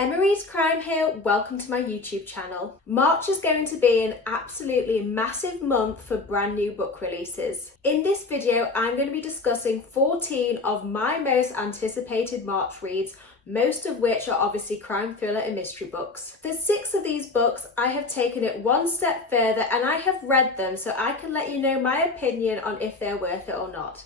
Emery's Crime here, welcome to my YouTube channel. March is going to be an absolutely massive month for brand new book releases. In this video, I'm going to be discussing 14 of my most anticipated March reads, most of which are obviously crime, thriller and mystery books. For 6 of these books, I have taken it one step further and I have read them so I can let you know my opinion on if they're worth it or not.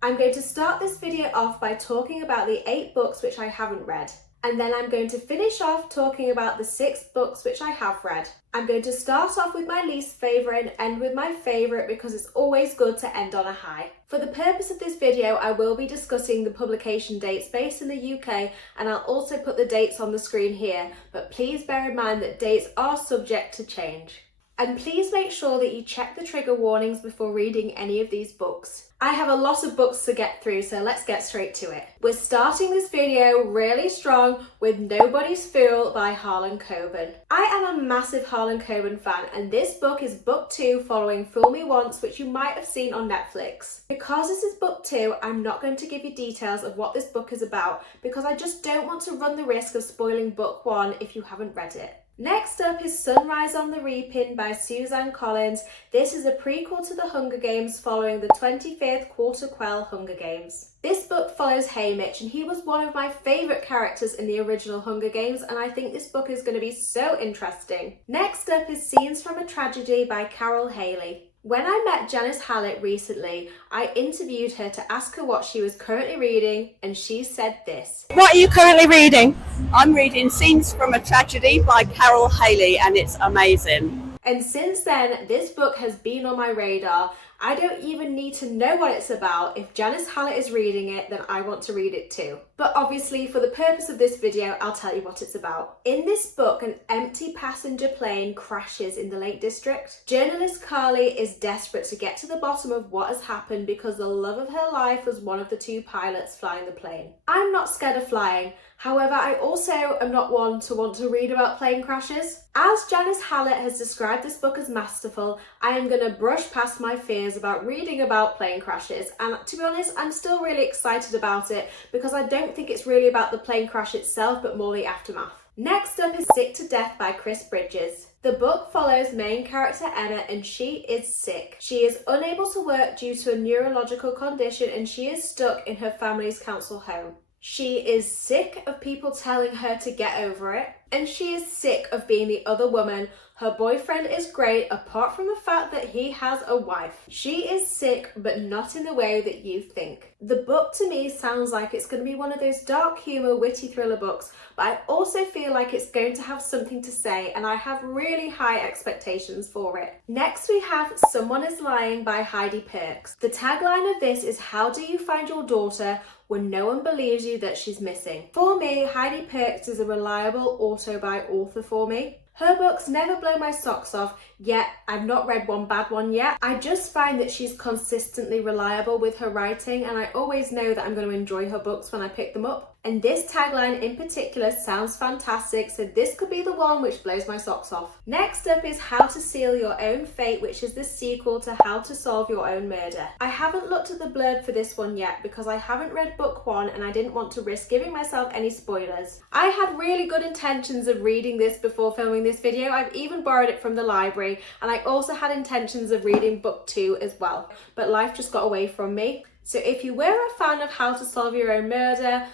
I'm going to start this video off by talking about the 8 books which I haven't read. And then I'm going to finish off talking about the 6 books which I have read. I'm going to start off with my least favourite and end with my favourite because it's always good to end on a high. For the purpose of this video, I will be discussing the publication dates based in the UK, and I'll also put the dates on the screen here, but please bear in mind that dates are subject to change. And please make sure that you check the trigger warnings before reading any of these books. I have a lot of books to get through, so let's get straight to it. We're starting this video really strong with Nobody's Fool by Harlan Coben. I am a massive Harlan Coben fan, and this book is book 2 following Fool Me Once, which you might have seen on Netflix. Because this is book 2, I'm not going to give you details of what this book is about because I just don't want to run the risk of spoiling book 1 if you haven't read it. Next up is Sunrise on the Reaping by Suzanne Collins. This is a prequel to the Hunger Games following the 25th Quarter Quell Hunger Games. This book follows Haymitch, and he was one of my favourite characters in the original Hunger Games, and I think this book is going to be so interesting. Next up is Scenes from a Tragedy by Carole Hailey. When I met Janice Hallett recently, I interviewed her to ask her what she was currently reading, and she said this. What are you currently reading? I'm reading Scenes from a Tragedy by Carole Hailey, and it's amazing. And since then, this book has been on my radar. I don't even need to know what it's about. If Janice Hallett is reading it, then I want to read it too. But obviously, for the purpose of this video, I'll tell you what it's about. In this book, an empty passenger plane crashes in the Lake District. Journalist Callie is desperate to get to the bottom of what has happened because the love of her life was one of the 2 pilots flying the plane. I'm not scared of flying. However, I also am not one to want to read about plane crashes. As Janice Hallett has described this book as masterful, I am going to brush past my fears about reading about plane crashes, and to be honest, I'm still really excited about it because I don't think it's really about the plane crash itself but more the aftermath. Next up is Sick to Death by Chris Bridges. The book follows main character Emma, and she is sick. She is unable to work due to a neurological condition and she is stuck in her family's council home. She is sick of people telling her to get over it, and she is sick of being the other woman. Her boyfriend is great apart from the fact that he has a wife. She is sick, but not in the way that you think. The book to me sounds like it's going to be one of those dark humour, witty thriller books, but I also feel like it's going to have something to say, and I have really high expectations for it. Next we have Someone is Lying by Heidi Perks. The tagline of this is, how do you find your daughter when no one believes you that she's missing? For me, Heidi Perks is a reliable auto-buy author for me. Her books never blow my socks off, yet I've not read one bad one yet. I just find that she's consistently reliable with her writing, and I always know that I'm going to enjoy her books when I pick them up. And this tagline in particular sounds fantastic, so this could be the one which blows my socks off. Next up is How to Seal Your Own Fate, which is the sequel to How to Solve Your Own Murder. I haven't looked at the blurb for this one yet because I haven't read book 1 and I didn't want to risk giving myself any spoilers. I had really good intentions of reading this before filming this video. I've even borrowed it from the library, and I also had intentions of reading book 2 as well, but life just got away from me. So if you were a fan of How to Solve Your Own Murder,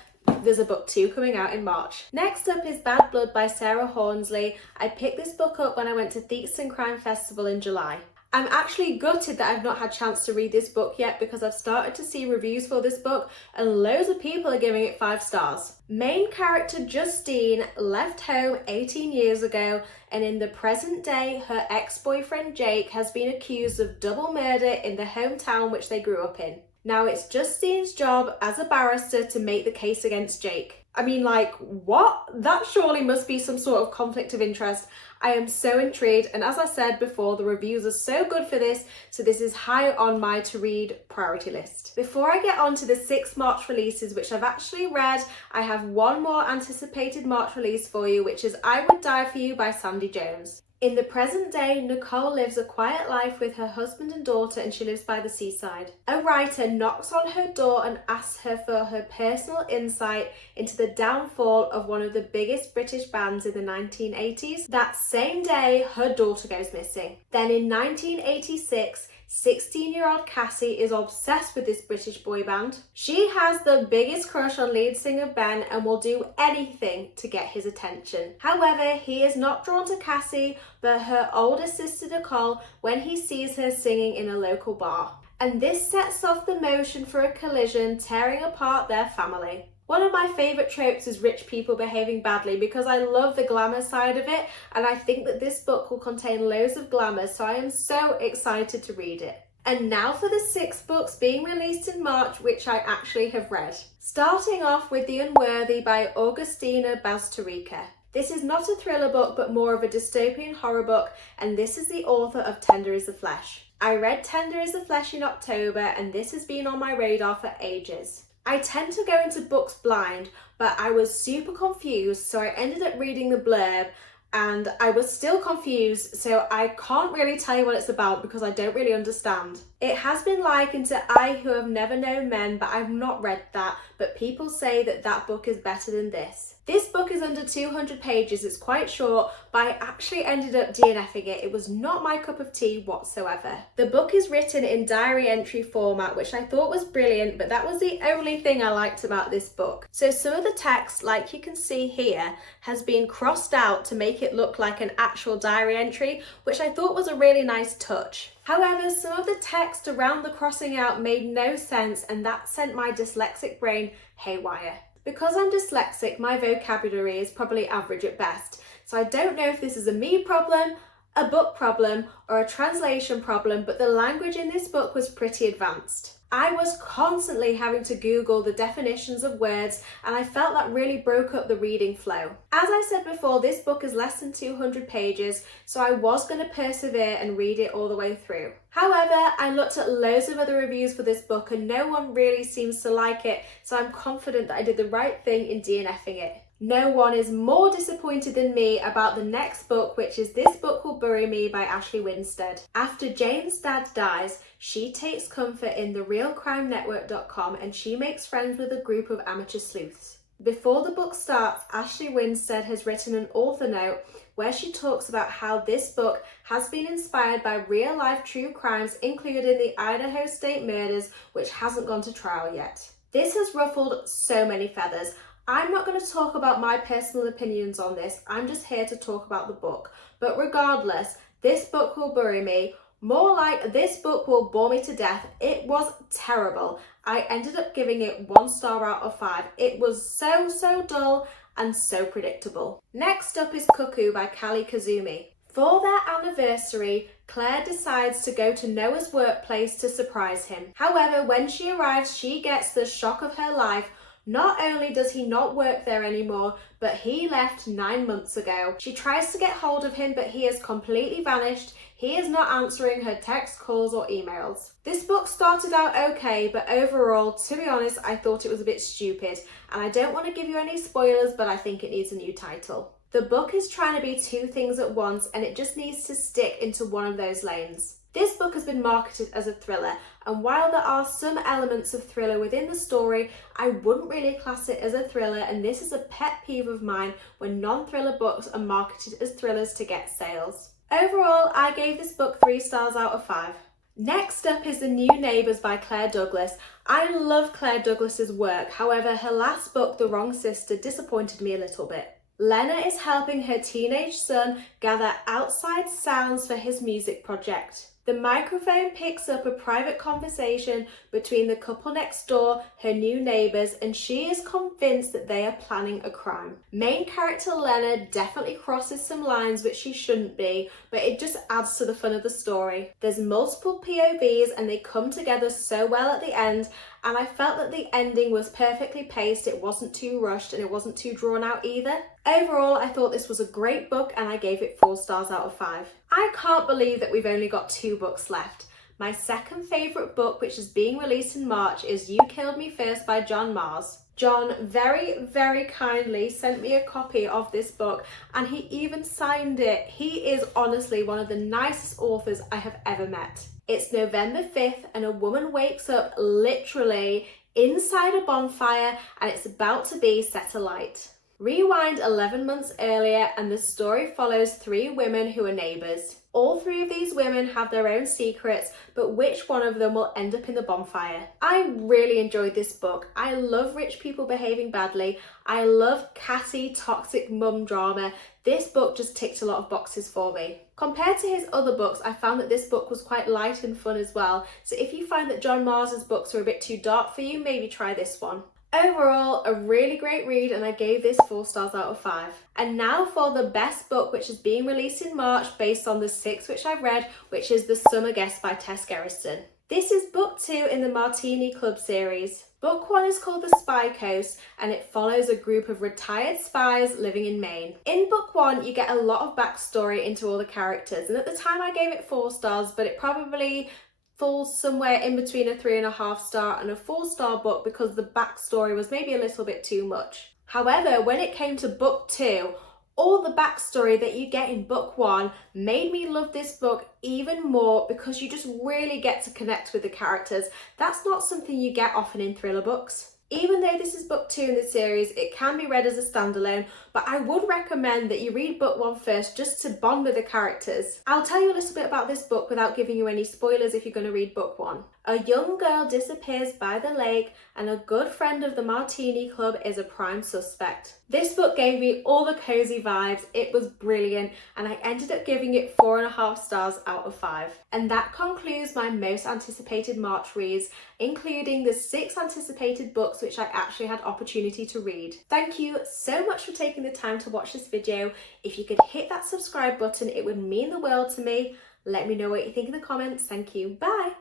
there's a book 2 coming out in March. Next up is Bad Blood by Sarah Hornsley. I picked this book up when I went to Thieves and Crime Festival in July. I'm actually gutted that I've not had a chance to read this book yet because I've started to see reviews for this book and loads of people are giving it 5 stars. Main character Justine left home 18 years ago, and in the present day her ex-boyfriend Jake has been accused of double murder in the hometown which they grew up in. Now it's Justine's job as a barrister to make the case against Jake. I mean, like, what? That surely must be some sort of conflict of interest. I am so intrigued, and as I said before, the reviews are so good for this, so this is high on my to-read priority list. Before I get on to the 6 March releases, which I've actually read, I have one more anticipated March release for you, which is I Would Die For You by Sandie Jones. In the present day, Nicole lives a quiet life with her husband and daughter, and she lives by the seaside. A writer knocks on her door and asks her for her personal insight into the downfall of one of the biggest British bands in the 1980s. That same day, her daughter goes missing. Then in 1986, 16-year-old Cassie is obsessed with this British boy band. She has the biggest crush on lead singer Ben and will do anything to get his attention. However, he is not drawn to Cassie, but her older sister Nicole when he sees her singing in a local bar. And this sets off the motion for a collision, tearing apart their family. One of my favourite tropes is rich people behaving badly because I love the glamour side of it, and I think that this book will contain loads of glamour, so I am so excited to read it. And now for the 6 books being released in March, which I actually have read. Starting off with The Unworthy by Agustina Bazterrica. This is not a thriller book, but more of a dystopian horror book, and this is the author of Tender is the Flesh. I read Tender is the Flesh in October, and this has been on my radar for ages. I tend to go into books blind, but I was super confused, so I ended up reading the blurb, and I was still confused, so I can't really tell you what it's about because I don't really understand. It has been likened to I Who Have Never Known Men, but I've not read that, but people say that that book is better than this. This book is under 200 pages, it's quite short, but I actually ended up DNFing it. It was not my cup of tea whatsoever. The book is written in diary entry format, which I thought was brilliant, but that was the only thing I liked about this book. So some of the text, like you can see here, has been crossed out to make it look like an actual diary entry, which I thought was a really nice touch. However, some of the text around the crossing out made no sense, and that sent my dyslexic brain haywire. Because I'm dyslexic, my vocabulary is probably average at best, so I don't know if this is a me problem, a book problem, or a translation problem, but the language in this book was pretty advanced. I was constantly having to Google the definitions of words, and I felt that really broke up the reading flow. As I said before, this book is less than 200 pages, so I was going to persevere and read it all the way through. However, I looked at loads of other reviews for this book and no one really seems to like it, so I'm confident that I did the right thing in DNFing it. No one is more disappointed than me about the next book, which is This Book Will Bury Me by Ashley Winstead. After Jane's dad dies, she takes comfort in therealcrimenetwork.com and she makes friends with a group of amateur sleuths. Before the book starts, Ashley Winstead has written an author note where she talks about how this book has been inspired by real-life true crimes, including the Idaho State murders, which hasn't gone to trial yet. This has ruffled so many feathers. I'm not going to talk about my personal opinions on this, I'm just here to talk about the book. But regardless, this book will bury me. More like, this book will bore me to death. It was terrible. I ended up giving it 1 star out of 5. It was so dull and so predictable. Next up is Cuckoo by Callie Kazumi. For their anniversary, Claire decides to go to Noah's workplace to surprise him. However, when she arrives, she gets the shock of her life. Not only does he not work there anymore, but he left 9 months ago. She tries to get hold of him, but he has completely vanished. He is not answering her text, calls or emails. This book started out okay, but overall, to be honest, I thought it was a bit stupid. And I don't want to give you any spoilers, but I think it needs a new title. The book is trying to be 2 things at once, and it just needs to stick into one of those lanes. This book has been marketed as a thriller, and while there are some elements of thriller within the story, I wouldn't really class it as a thriller, and this is a pet peeve of mine when non-thriller books are marketed as thrillers to get sales. Overall, I gave this book 3 stars out of 5. Next up is The New Neighbours by Claire Douglas. I love Claire Douglas's work, however her last book, The Wrong Sister, disappointed me a little bit. Lena is helping her teenage son gather outside sounds for his music project. The microphone picks up a private conversation between the couple next door, her new neighbours, and she is convinced that they are planning a crime. Main character Lena definitely crosses some lines which she shouldn't be, but it just adds to the fun of the story. There's multiple POVs and they come together so well at the end, and I felt that the ending was perfectly paced, it wasn't too rushed and it wasn't too drawn out either. Overall, I thought this was a great book and I gave it 4 stars out of 5. I can't believe that we've only got 2 books left. My second favourite book, which is being released in March, is You Killed Me First by John Mars. John very, very kindly sent me a copy of this book and he even signed it. He is honestly one of the nicest authors I have ever met. It's November 5th and a woman wakes up literally inside a bonfire and it's about to be set alight. Rewind 11 months earlier and the story follows 3 women who are neighbours. All 3 of these women have their own secrets, but which one of them will end up in the bonfire? I really enjoyed this book. I love rich people behaving badly. I love catty, toxic mum drama. This book just ticked a lot of boxes for me. Compared to his other books, I found that this book was quite light and fun as well. So if you find that John Mars's books are a bit too dark for you, maybe try this one. Overall, a really great read and I gave this 4 stars out of 5. And now for the best book, which is being released in March based on the 6 which I've read, which is The Summer Guest by Tess Gerritsen. This is book 2 in the Martini Club series. Book 1 is called The Spy Coast and it follows a group of retired spies living in Maine. In book 1, you get a lot of backstory into all the characters, and at the time I gave it 4 stars, but it probably falls somewhere in between a 3.5 star and a 4-star book because the backstory was maybe a little bit too much. However, when it came to book 2, all the backstory that you get in book 1 made me love this book even more because you just really get to connect with the characters. That's not something you get often in thriller books. Even though this is book 2 in the series, it can be read as a standalone, but I would recommend that you read book 1 first just to bond with the characters. I'll tell you a little bit about this book without giving you any spoilers if you're going to read book 1. A young girl disappears by the lake and a good friend of the Martini Club is a prime suspect. This book gave me all the cozy vibes. It was brilliant and I ended up giving it 4.5 stars out of 5. And that concludes my most anticipated March reads, including the 6 anticipated books which I actually had opportunity to read. Thank you so much for taking the time to watch this video. If you could hit that subscribe button, it would mean the world to me. Let me know what you think in the comments. Thank you. Bye.